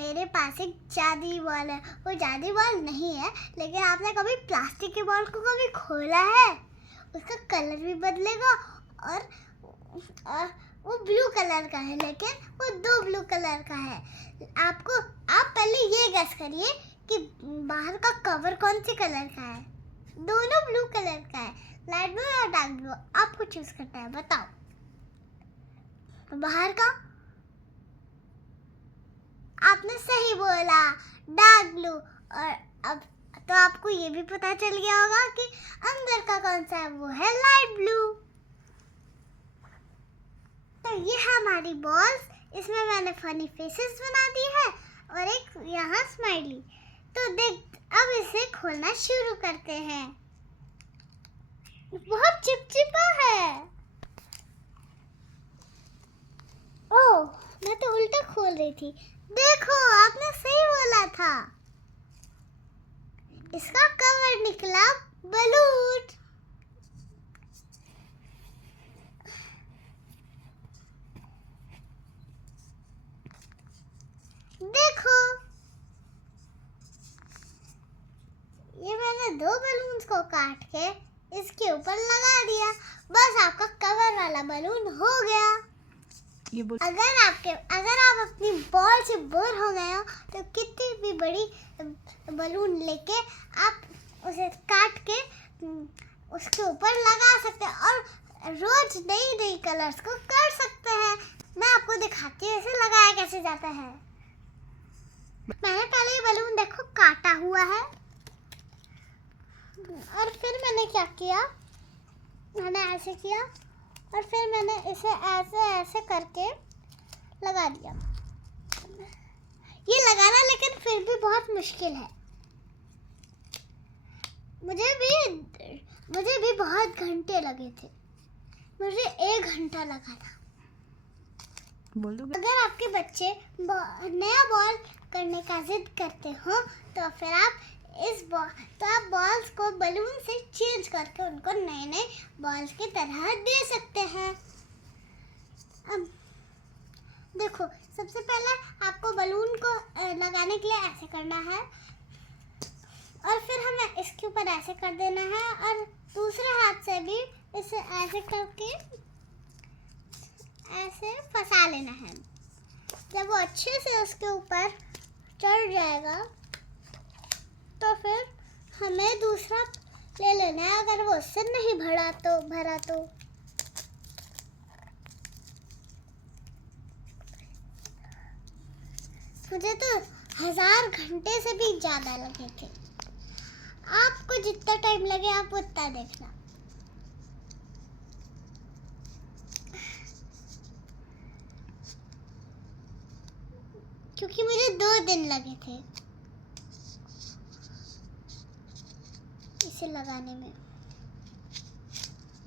मेरे पास एक जादुई बॉल है। वो जादुई बॉल नहीं है, लेकिन आपने कभी प्लास्टिक के बॉल को कभी खोला है? उसका कलर भी बदलेगा और वो ब्लू कलर का है, लेकिन वो 2 ब्लू कलर का है। आप पहले ये गेस करिए कि बाहर का कवर कौन से कलर का है। दोनों ब्लू कलर का है, लाइट ब्लू या डार्क ब्लू, आपको चूज करना है। बताओ। बाहर का आपने सही बोला, डार्क ब्लू। और अब तो आपको ये भी पता चल गया होगा कि अंदर का कौन सा है, वो है लाइट ब्लू। तो ये है हमारी बॉल्स। इसमें मैंने फनी फेसेस बना दी है और एक यहाँ स्माइली। तो देख, अब इसे खोलना शुरू करते हैं। बहुत चिपचिपा है। ओह, मैं तो उल्टा खोल रही थी। देखो, आपने सही बोला था। इसका कवर निकला बलून। देखो, ये मैंने 2 बलून्स को काट के इसके ऊपर लगा दिया। बस आपका कवर वाला बलून हो गया। अगर आप अपनी बॉल से बोर हो गए हो तो कितनी भी बड़ी बलून लेके आप उसे काट के उसके ऊपर लगा सकते हैं और रोज नई नई कलर्स को कर सकते हैं। मैं आपको दिखाती हूँ इसे लगाया कैसे जाता है। मैंने पहले ये बलून देखो काटा हुआ है और फिर मैंने क्या किया, मैंने ऐसे किया और फिर मैंने इसे ऐसे ऐसे करके लगा दिया। ये लगाना लेकिन फिर भी बहुत मुश्किल है। मुझे भी बहुत घंटे लगे थे। मुझे 1 घंटा लगा था। बोल दो। अगर आपके बच्चे नया बॉल करने का जिद करते हो तो फिर आप बॉल्स को बलून से चेंज करके उनको नए नए बॉल्स की तरह दे सकते हैं। अब देखो, सबसे पहले आपको बलून को लगाने के लिए ऐसे करना है और फिर हमें इसके ऊपर ऐसे कर देना है और दूसरे हाथ से भी इसे ऐसे करके ऐसे फंसा लेना है। जब वो अच्छे से उसके ऊपर चढ़ जाएगा तो फिर हमें दूसरा ले लेना है। अगर वो उससे नहीं भरा तो मुझे तो 1000 घंटे से भी ज्यादा लगे थे। आपको जितना टाइम लगे आप उतना देखना। क्योंकि मुझे 2 दिन लगे थे इसे लगाने में।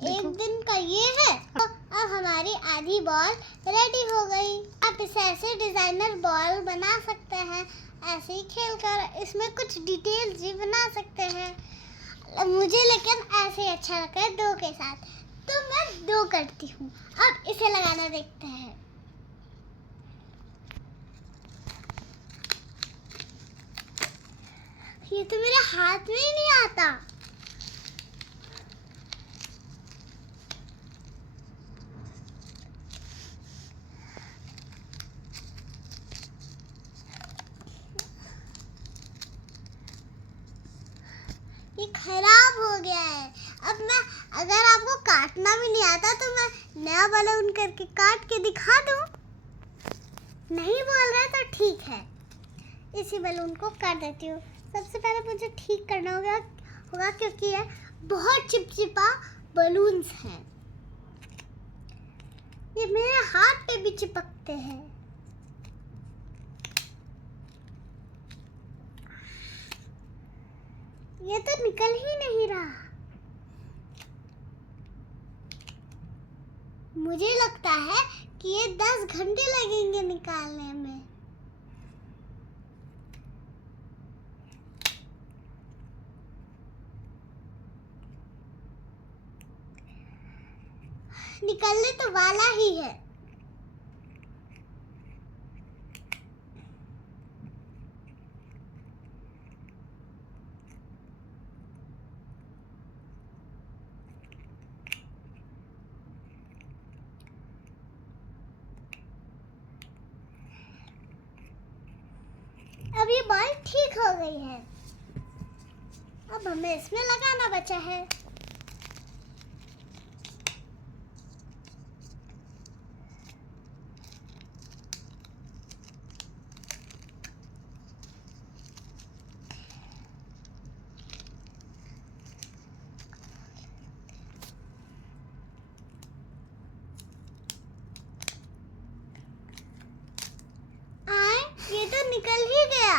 एक दिन का ये है। तो अब हमारी आधी बॉल रेडी हो गई। आप इसे ऐसे डिजाइनर बॉल बना सकते हैं, ऐसे ही खेलकर इसमें कुछ डिटेल्स भी बना सकते हैं। मुझे लेकिन ऐसे ही अच्छा लगता है 2 के साथ, तो मैं 2 करती हूँ। अब इसे लगाना देखते हैं। ये तो मेरे हाथ में ही नहीं आता। ये खराब हो गया है। अब अगर आपको काटना भी नहीं आता तो मैं नया बलून करके काट के दिखा दूं। नहीं बोल रहे तो ठीक है, इसी बलून को काट देती हूँ। सबसे पहले मुझे ठीक करना होगा क्योंकि ये बहुत चिपचिपा बलून्स हैं। ये मेरे हाथ पे भी चिपकते हैं। ये तो निकल ही नहीं रहा। मुझे लगता है कि ये 10 घंटे लगेंगे निकालने में। निकलने तो वाला ही है। अब ये बॉल ठीक हो गई है। अब हमें इसमें लगाना बचा है। ये तो निकल ही गया।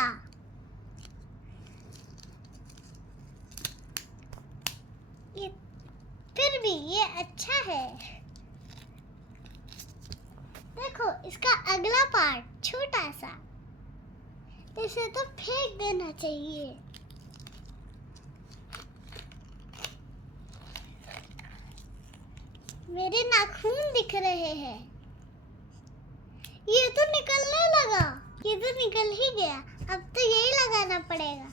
ये फिर भी ये अच्छा है। देखो इसका अगला पार्ट छोटा सा, इसे तो फेंक देना चाहिए। मेरे नाखून दिख रहे हैं। ये तो निकलने लगा। ये तो निकल ही गया। अब तो यही लगाना पड़ेगा।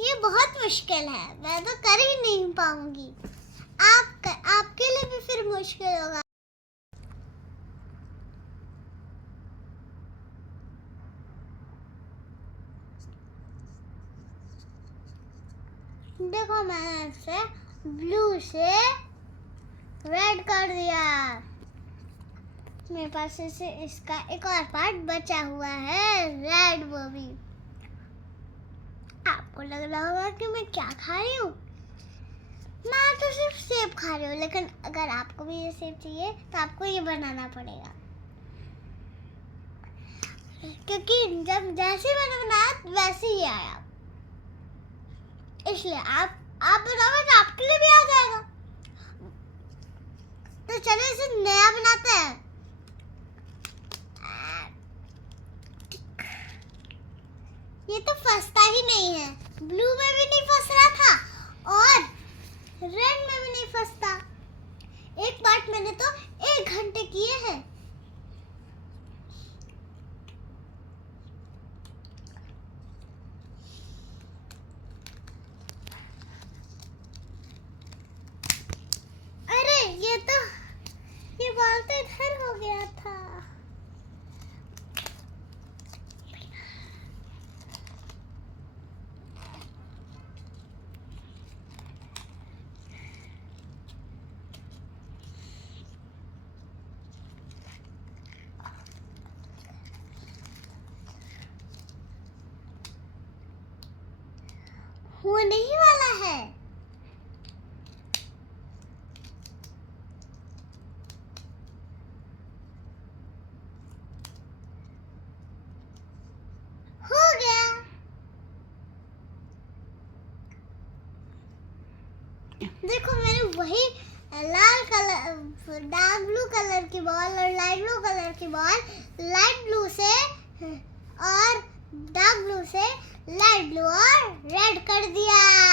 ये बहुत मुश्किल है, मैं तो कर ही नहीं पाऊंगी। आपके लिए भी फिर मुश्किल होगा। देखो मैंने इसे ब्लू से रेड कर दिया। मेरे पास इसे इसका एक और पार्ट बचा हुआ है, रेड, वो भी। आपको लग रहा होगा कि मैं क्या खा रही हूँ। मैं तो सिर्फ सेब खा रही हूँ, लेकिन अगर आपको भी ये सेब चाहिए तो आपको ये बनाना पड़ेगा। क्योंकि जब जैसे मैंने बनाया वैसे ही आया, इसलिए आप बनाओगे तो आपके लिए भी आ जाएगा। तो चलो इसे नया बनाते हैं। ये तो फंसता ही नहीं है। ब्लू में भी नहीं फंस रहा था और रेड में भी नहीं फंसता। एक पार्ट मैंने तो 1 घंटे किए हैं। अरे ये बॉल तो इधर हो गया था। होने ही वाला है। हो गया। देखो मैंने वही लाल कलर, डार्क ब्लू कलर की बॉल और लाइट ब्लू कलर की बॉल, लाइट ब्लू से और डार्क ब्लू से लाइट ब्लू और रेड कर दिया।